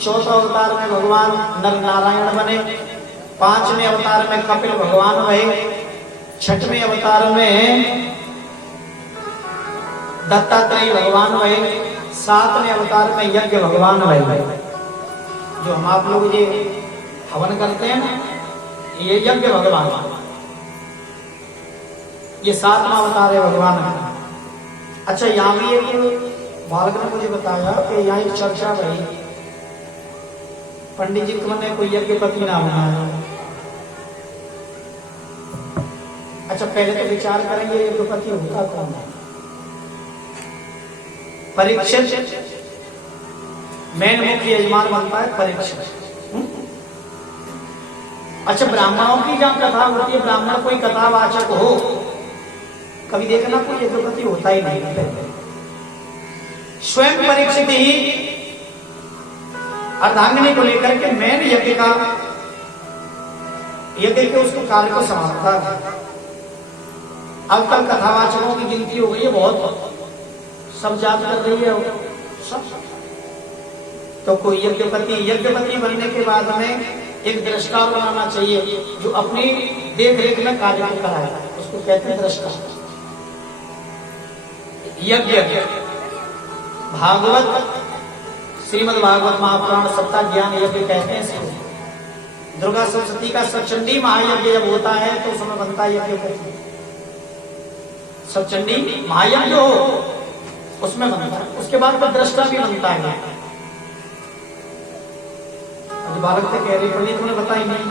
चौथे अवतार में भगवान नर नारायण बने, 5वें अवतार में कपिल भगवान भये, 6वें अवतार में दत्तात्रेय भगवान भये, 7वें अवतार में यज्ञ भगवान भये। जो हम आप लोग ये हवन करते हैं ना, ये यज्ञ भगवान, ये 7वां अवतार है भगवान का। अच्छा, यहाँ भी एक बालक ने मुझे बताया कि यहाँ एक चर्चा भई, पंडित जी तुमने कोई यज्ञपति नाम बनाया। अच्छा, पहले तो विचार करेंगे यज्ञपति होता कौन है। परीक्षित मेन मुख्य यजमान बनता है परीक्षित। अच्छा, ब्राह्मणों की जहां कथा होती है, ब्राह्मण कोई कथावाचक हो, कभी देखना कोई यज्ञपति होता ही नहीं। स्वयं परीक्षित ही अर्धांगिनी को लेकर के मेन यज्ञ के उसको कार्य को संभालता है। अब तक कथावाचकों की गिनती हो गई है बहुत, सब याद कर रही है सब। तो कोई यज्ञपति बनने के बाद में एक दृष्टा बनाना चाहिए, जो अपनी देख रेख में कार्य को कराए, उसको कहते हैं दृष्टा। यज्ञ भागवत, श्रीमद् भागवत महापुराण सप्ताह ज्ञान यज्ञ कहते हैं इसको। दुर्गा सप्तशती का सचंडी महायज्ञ जब होता है तो उसमें बनता है यज्ञपति। सचंडी महायज्ञ हो उसमें बनता है, उसके बाद तो दृष्टा भी बनता है। बालक से कह रही पंडित तुमने बताई नहीं,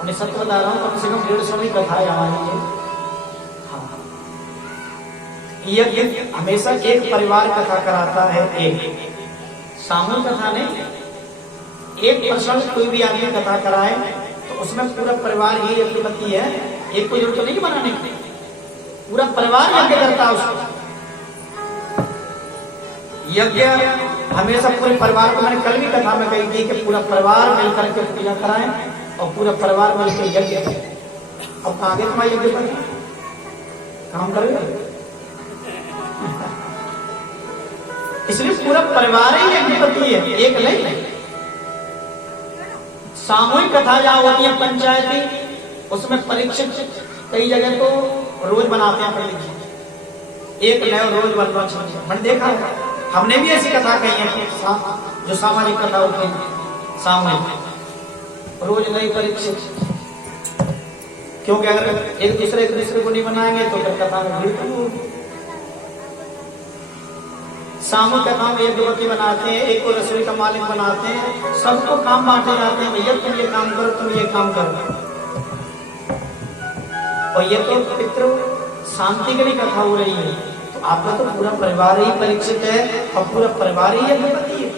उन्हें सत्य बता रहा हूं, कम से कम 150 कथा है हमारी। हाँ, यज्ञ हमेशा एक परिवार कथा कराता है, एक सामूहिक कथा नहीं। एक पर्सन कोई भी आदमी कथा कराए तो उसमें पूरा परिवार ही यज्ञपति है, एक को जरूरत तो नहीं बनाने की, पूरा परिवार यज्ञ करता है उसको। यज्ञ हमेशा पूरे परिवार को, मैंने कल भी कथा में कही थी कि पूरा परिवार मिलकर के पूजा कराएं और पूरा परिवार मिलकर यज्ञ करें। अब आगे तुम्हारा यज्ञ पर काम करेगा, इसलिए पूरा परिवार ही यज्ञपति है, एक नहीं। सामूहिक कथा जहां होती है पंचायती, उसमें परीक्षित कई जगह तो रोज बनाते हैं पंडित जी, एक नया रोज बनवा चाहिए। मैंने देखा है, हमने भी ऐसी कथा कही है, जो सामाजिक कथा होती है सामूहिक, रोज नई परीक्षित। क्योंकि अगर एक दूसरे को नहीं बनाएंगे तो फिर कथा में भीड़ कम होगी। सामूहिक कथा में यज्ञपति बनाते हैं, एक को रसोई का मालिक बनाते हैं, सबको काम बांटे जाते हैं, भैया तुम ये काम करो, तुम ये काम करो। और ये तो पितृ शांति के लिए कथा हो रही है, तो आपका तो पूरा परिवार ही परीक्षित है और पूरा परिवार ही यज्ञपति है।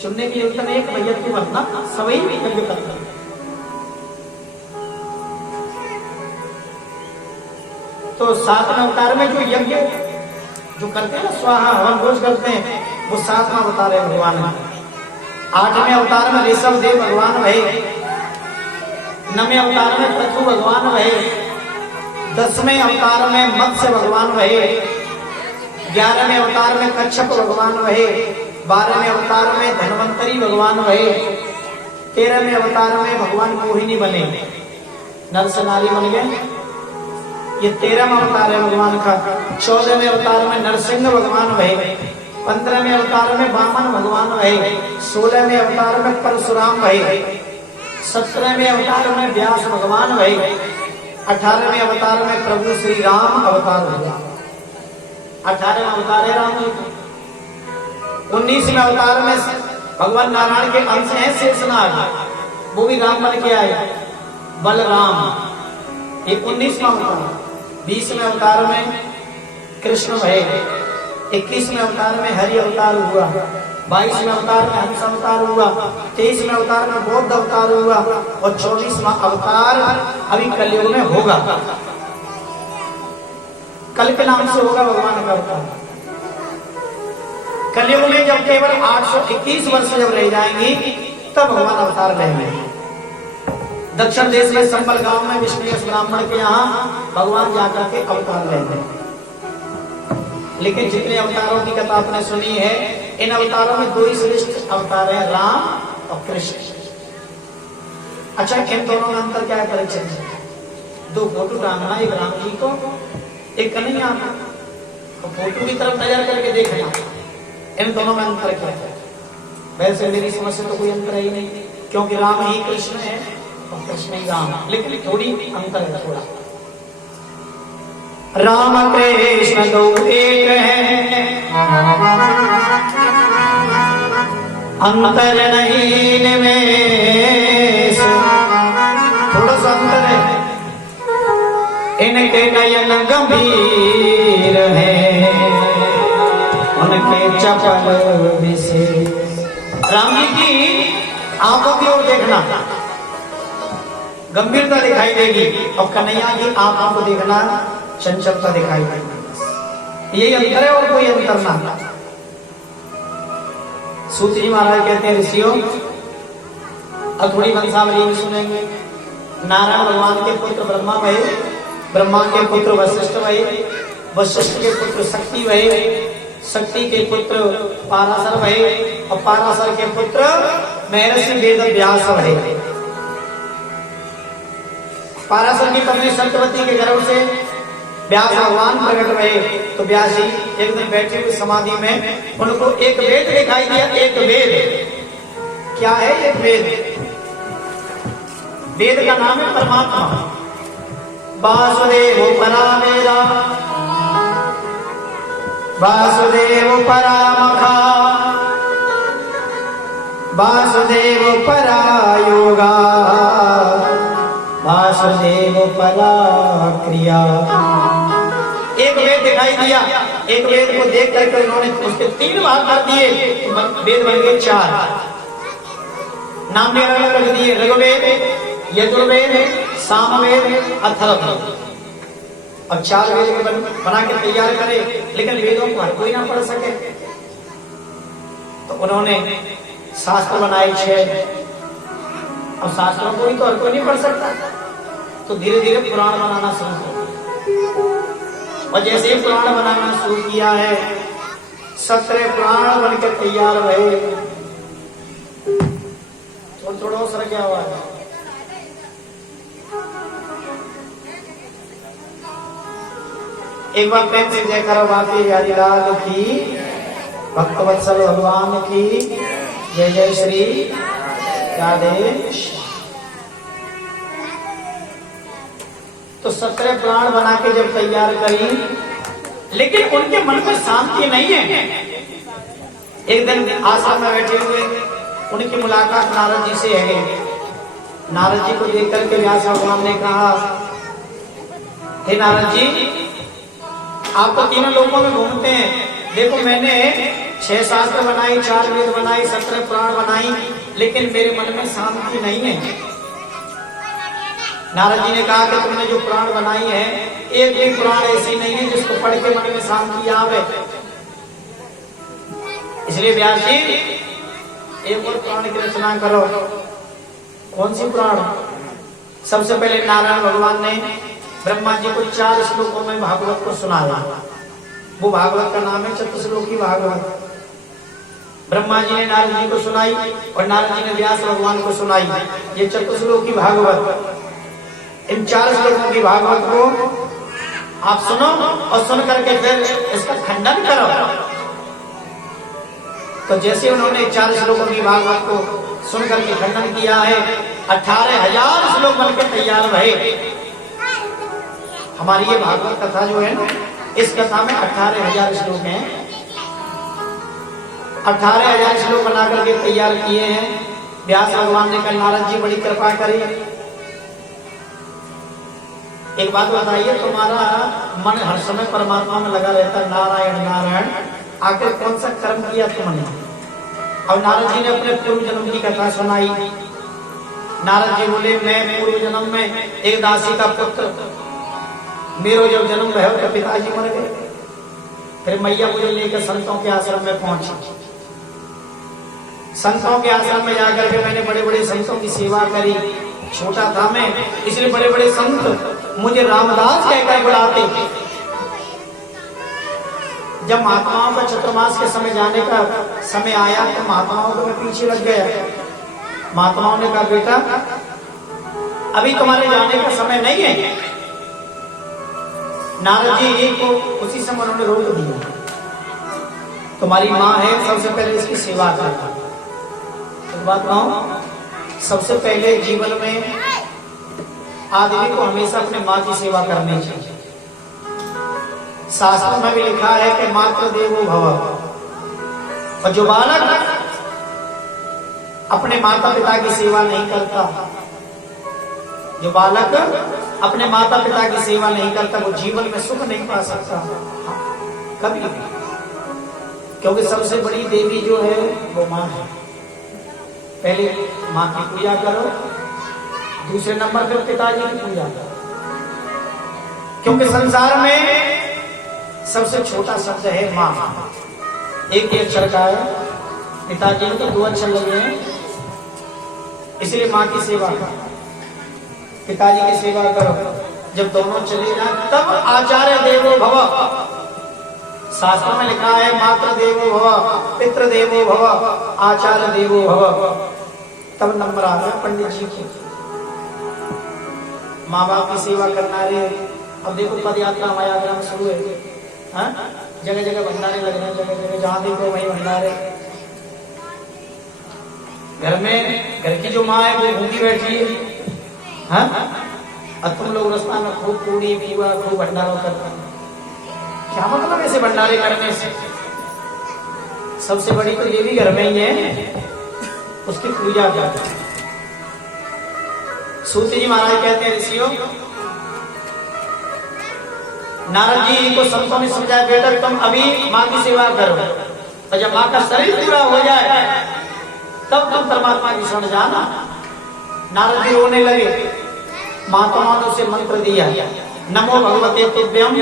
चुनने की जरूरत नहीं, एक भैया को बनना, सभी यज्ञपति। तो 7वें अवतार में जो यज्ञ जो करते हैं ना, स्वाहा हवन भोज करते हैं, वो 7वां अवतार है भगवान है। 8वें अवतार में ऋषभ देव भगवान भये, 9वें अवतार में पृथु भगवान भये, 10वें अवतार में मत्स्य भगवान भये, 11वें अवतार में कच्छप भगवान भये, 12वें अवतार में धन्वंतरी भगवान भये, 13वें अवतार में भगवान मोहिनी बने, नर से नारी बन गए। ये 13वां अवतार है भगवान का। 14वें अवतार में नरसिंह भगवान भये, 15वें अवतार में वामन भगवान भये, 16वें अवतार में परशुराम भये, 17वें अवतार में व्यास भगवान भये, 18वें अवतार में प्रभु श्री राम अवतार हुआ। 18वां अवतार है राम जी का। 19वें अवतार में भगवान नारायण के अंश है शेषनाग, वो भी राम बन के आए, बलराम। ये 19वां अवतार। 20वें अवतार में कृष्ण भये, 21वें अवतार में हरि अवतार हुआ, 22वें अवतार में हंस अवतार हुआ, 23वें अवतार में बौद्ध अवतार हुआ और 24वां अवतार अभी कलयुग में होगा। कल के नाम से होगा भगवान का अवतार। कलयुग में जब केवल 821 वर्ष जब रह जाएंगी तब भगवान अवतार लेंगे। दक्षिण देश में संबल गांव में विष्णु ब्राह्मण के यहाँ भगवान जाकर के अवतार लेंगे। लेकिन जितने अवतारों की कथा आपने सुनी है इन अवतारों में दो ही श्रेष्ठ अवतार है, राम और कृष्ण। अच्छा, इन दोनों में अंतर क्या है? परिचय दो फोटो टांगना, एक राम जी को, एक कन्हैया को। फोटो की तरफ नजर करके देखना, इन दोनों में अंतर क्या है? वैसे मेरी समझ से तो कोई अंतर ही नहीं, क्योंकि राम ही कृष्ण है और कृष्ण ही राम, लेकिन थोड़ी अंतर है थोड़ा। राम कृष्ण दो एक है, अंतर नहीं इनमें, थोड़ा सा अंतर है। इनके नयन गंभीर है, उनके चपल विशेष। राम जी की आंखों की ओर देखना, गंभीरता दिखाई देगी, और कन्हैया की आंखों को देखना, चंचलता दिखाई देगी। यही अंतर है और कोई अंतर ना। सूत जी महाराज कहते हैं, ऋषियों अब थोड़ी वंशावली में सुनेंगे। नारायण भगवान के पुत्र ब्रह्मा भये, ब्रह्मा के पुत्र वशिष्ठ भये, वशिष्ठ के पुत्र शक्ति भये, शक्ति के पुत्र पाराशर भये, और पाराशर के पुत्र महर्षि वेद व्यास भये। पाराशर की पत्नी सत्यवती के गर्भ से व्यास भगवान प्रकट भये। तो व्यास जी एक दिन बैठे हुए समाधि में उनको एक वेद दिखाई दिया। एक वेद क्या है? एक वेद, वेद का नाम है परमात्मा। वासुदेव परा मेरा, वासुदेव परा मखा, वासुदेव परा योगा, वासुदेव परा क्रिया। एक वेद दिखाई दिया। एक वेद को देख करके उन्होंने उसके 3 भाग कर दिए, वेद बन गए 4। नाम अलग रख दिए, ऋग्वेद, यजुर्वेद, सामवेद, अथर्ववेद। अब 4 वेद बना के तैयार करे, लेकिन वेदों को हर कोई ना पढ़ सके, तो उन्होंने शास्त्र बनाए 6। और शास्त्रों को भी तो हर कोई नहीं पढ़ सकता, तो धीरे धीरे पुराण बनाना शुरू कर। और जैसे ही पुराण बनाना शुरू किया है, 17 पुराण बनकर तैयार हुए। थोड़ा असर क्या हुआ है? एक बार प्रेम से जय करो बाकी हरिलाल की, भक्तवत्सल भगवान की जय। जय श्री राधे। तो 17 पुराण बना के जब तैयार करी, लेकिन उनके मन में शांति नहीं है। एक दिन आश्रम में बैठे हुए उनकी मुलाकात नारद जी से है। नारद जी को देख करके व्यास भगवान ने कहा, हे नारद जी, आप तो तीनों लोकों में घूमते हैं, देखो मैंने 6 शास्त्र बनाई, 4 वेद बनाई, 17 पुराण बनाई, लेकिन मेरे मन में शांति नहीं है। नारद जी ने कहा कि तुमने जो पुराण बनाई है, एक भी पुराण ऐसी नहीं है जिसको पढ़ के मन में शांति आवे। इसलिए व्यास जी एक और पुराण की रचना करो। कौन सी पुराण? सबसे पहले नारायण भगवान ने ब्रह्मा जी को 4 श्लोकों में भागवत को सुनाया। वो भागवत का नाम है चतुश्लोकी भागवत। ब्रह्मा जी ने नारद जी को सुनाई और नारद जी ने व्यास भगवान को सुनाई। ये चतुश्लोकी भागवत। इन 4 श्लोकों की भागवत को आप सुनो और सुन करके फिर इसका खंडन करो। तो जैसे उन्होंने 4 श्लोकों की भागवत को सुन करके खंडन किया है, 18,000 श्लोक बनकर तैयार रहे। हमारी ये भागवत कथा जो है ना, इस कथा में 18,000 श्लोक हैं। 18,000 श्लोक बना करके तैयार किए हैं। व्यास भगवान ने कहा, नारद जी बड़ी कृपा करी। एक बात बताइए, तुम्हारा मन हर समय परमात्मा में लगा रहता है, नारायण नारायण, आखिर कौन सा कर्म किया तुमने? अब नारद जी ने अपने पूर्व जन्म की कथा सुनाई। नारद जी बोले, मैं पूर्व जन्म में एक दासी का पुत्र, मेरो जब जन्म भया तो पिताजी मर गए। फिर मैया मुझे लेकर संतों के आश्रम में पहुंची। संतों के आश्रम में जाकर के मैंने बड़े बड़े संतों की सेवा करी। छोटा था मैं, इसलिए बड़े बड़े संत मुझे रामदास कहकर बुलाते। जब महात्माओं का चतुर्मास के समय जाने का समय आया तो महात्माओं को मैं पीछे लग गया। महात्माओं ने कहा बेटा अभी तुम्हारे जाने का समय नहीं है। नारद जी को उसी समय उन्होंने रोक दिया, तुम्हारी माँ है, सबसे पहले इसकी सेवा करना। एक बात कहूं, सबसे पहले जीवन में आदमी को हमेशा अपने माँ की सेवा करनी चाहिए। शास्त्रों में भी लिखा है कि मातृ देवो भव, और जो बालक अपने माता पिता की सेवा नहीं करता, जो बालक अपने माता पिता की सेवा नहीं करता, वो जीवन में सुख नहीं पा सकता कभी भी। क्योंकि सबसे बड़ी देवी जो है वो माँ है। पहले माँ की पूजा करो, दूसरे नंबर पर पिताजी की पूजा करो। क्योंकि संसार में सबसे छोटा शब्द है माँ, एक ही अक्षर का है। पिताजी को तो 2 अक्षर लगे हैं, इसलिए माँ की सेवा करो, पिताजी की सेवा करो। जब दोनों चले जाए तब आचार्य देवो भव। शास्त्रों में लिखा है मातृ देवो भव, पितृ देवो भव, आचार्य देवो भव। तब नंबर आ गया पंडित जी को। माँ बाप की सेवा करना रे। अब देखो पद यात्रा मायाग्राम शुरू है, जगह जगह भंडारे लग रहे हैं, जगह जगह जहां देखो वही भंडारे। घर में घर की जो माँ है वो भूखी बैठी है, और तुम लोग रास्ता में खूब पूरी पीवा खूब भंडारा करते हैं। क्या मतलब ऐसे भंडारे करने से? सबसे बड़ी तो देवी घर में ही है, उसकी पूजा कर। सूत जी महाराज कहते हैं ऋषियों, नारद जी को संतों ने समझाया बेटा तुम अभी माँ की सेवा करो, और जब माँ का शरीर पूरा हो जाए तब तुम परमात्मा की शरण जाना। नारद जी रोने लगे। महात्माओं ने उसे मंत्र दिया, नमो भगवते तुभ्यम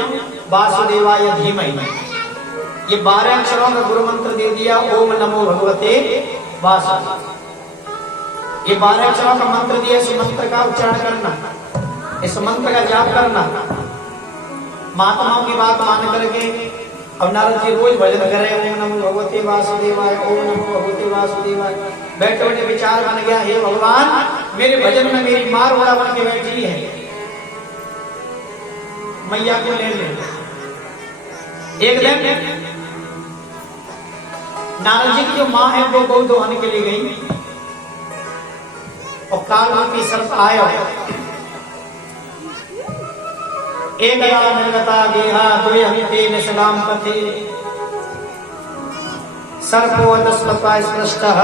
वासुदेवाय धीमहि। ये 12 अक्षरों का गुरु मंत्र दे दिया, ओम नमो भगवते वासुदेवाय। ये 12 अक्षरों का मंत्र दिया, इस मंत्र का उच्चारण करना, इस मंत्र का जाप करना। महात्माओं की बात मान करके अब नारद जी रोज भजन कर रहे हैं, ओम नमो भगवते वासुदेवाय, ओम नमो भगवते वासुदेवाय। बैठे बैठे विचार बन गया, हे भगवान मेरे भजन में मेरी माँ रोड़ा बन के बैठी है, मैया को ले ले। एक दिन नारद जी की जो माँ है वो गौ दोहन के लिए गई, और काल रूपी सर्प आया। एक निर्गता गेहा द्वे हमिते निसलाम पथे सर्पो दस्मत्वा स्पृष्टः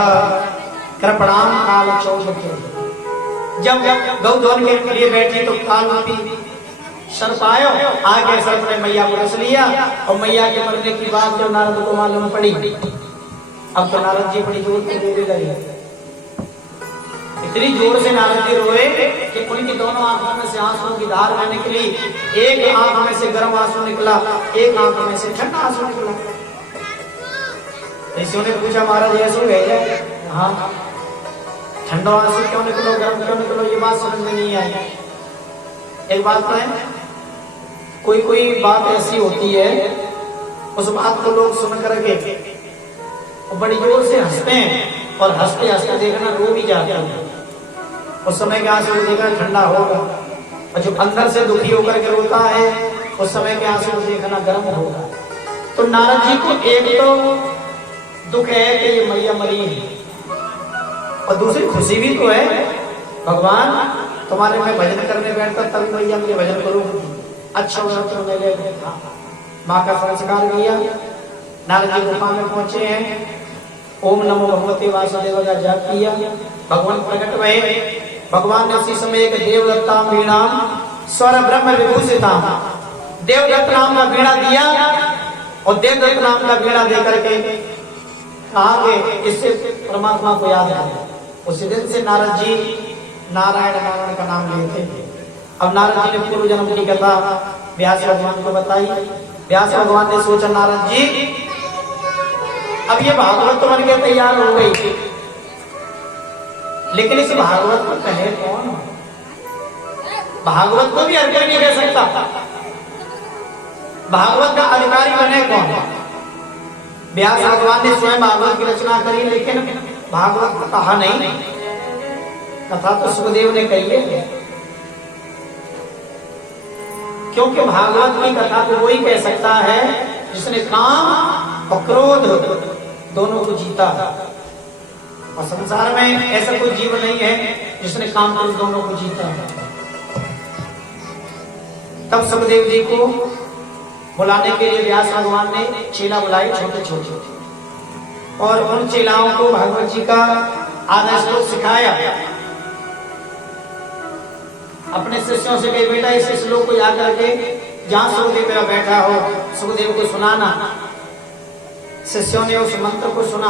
कृपणाम काल चौबके। जब गौ दोहन के लिए बैठी तो काल रूपी सर्प आयो, आगे सर्प ने मैया को रस लिया, और मैया के मरने की बात जब नारद को मालूम पड़ी, अब तो नारद जी बड़ी जोर से रोने लगे। इतनी जोर से नारद जी रोए कि उनकी दोनों आंखों में से आंसुओं की धार बहने निकली। एक आंख में से गर्म आंसू निकला, एक आंख में से ठंडा आंसू निकला। ऋषियों ने पूछा महाराज ऐसे है? हाँ, ठंडा आंसू क्यों निकलो, गर्म क्यों निकलो, ये बात समझ में नहीं आई। एक बात है, कोई कोई बात ऐसी होती है उस बात को लोग सुन करके बड़ी जोर से हंसते हैं, और हंसते हंसते देखना रो भी जाते हैं। उस समय के आंसू देखना ठंडा होगा, और जो अंदर से दुखी होकर के रोता है उस समय के आंसू देखना गर्म होगा। तो नारद जी को एक तो दुख है कि ये मैया मरी है, और दूसरी खुशी भी तो है, भगवान तुम्हारे मैं भजन करने बैठता तभी मैया मुझे भजन करूंगी। अच्छा होगा। माँ का संस्कार किया, नारद जी गुफा में पहुंचे हैं, ओम नमो भगवते वासुदेव का जाप किया, भगवान प्रकट हुए। भगवान ने उसी समय एक देवदत्ताम वीणाम स्वर ब्रह्म विभूषिताम, देवदत्त नाम का वीणा दिया, और देवदत्त नाम का वीणा देकर के कहा कि इससे परमात्मा को याद करें। उसी दिन से नारद जी नारायण नारायण का नाम लेते हैं। अब नारद जी ने पूर्व जन्म की कथा व्यास भगवान को बताई। व्यास भगवान ने सोचा नारद जी अब ये भागवत तो बन के तैयार हो गई, लेकिन इस भागवत को कहे कौन? भागवत को भी हर कोई नहीं कह सकता। भागवत का अधिकारी बने कौन? व्यास भगवान ने स्वयं भागवत की रचना करी, लेकिन भागवत को कहा नहीं, कथा तो सुखदेव ने कही है। क्योंकि भागवत की कथा को वही कह सकता है जिसने काम और क्रोध दोनों को जीता। और संसार में ऐसा कोई जीव नहीं है जिसने काम क्रोध दोनों को जीता। तब सुखदेव जी को बुलाने के लिए व्यास भगवान ने चेला बुलाए, छोटे छोटे, और उन चेलाओं को भागवत जी का आधा श्लोक सिखाया। अपने शिष्यों से कहे, बेटा इस श्लोक को याद करके जहां सुखदेव मेरा बैठा हो सुखदेव को सुनाना। शिष्यों ने उस मंत्र को सुना,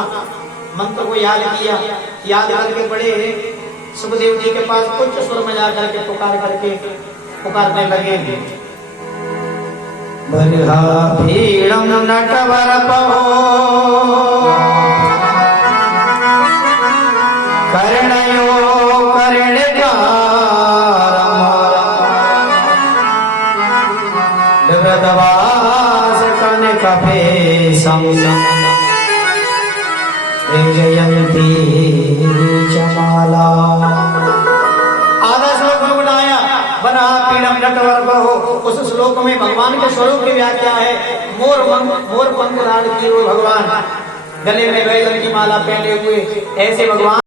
मंत्र को याद किया, याद करके बड़े सुखदेव जी के पास उच्च स्वर में जा करके पुकारने लगे। बरहा भीड़म नटवर पहो कर्णयो कर्णकार विवृतवास कनकपे जयंती चमाला। आधा श्लोक में बनाया, बना पीड़म नटवर बहो। उस श्लोक में भगवान के स्वरूप की व्याख्या है। मोर पंख धारण किए हुए भगवान, गले में वैजयंती माला पहने हुए, ऐसे भगवान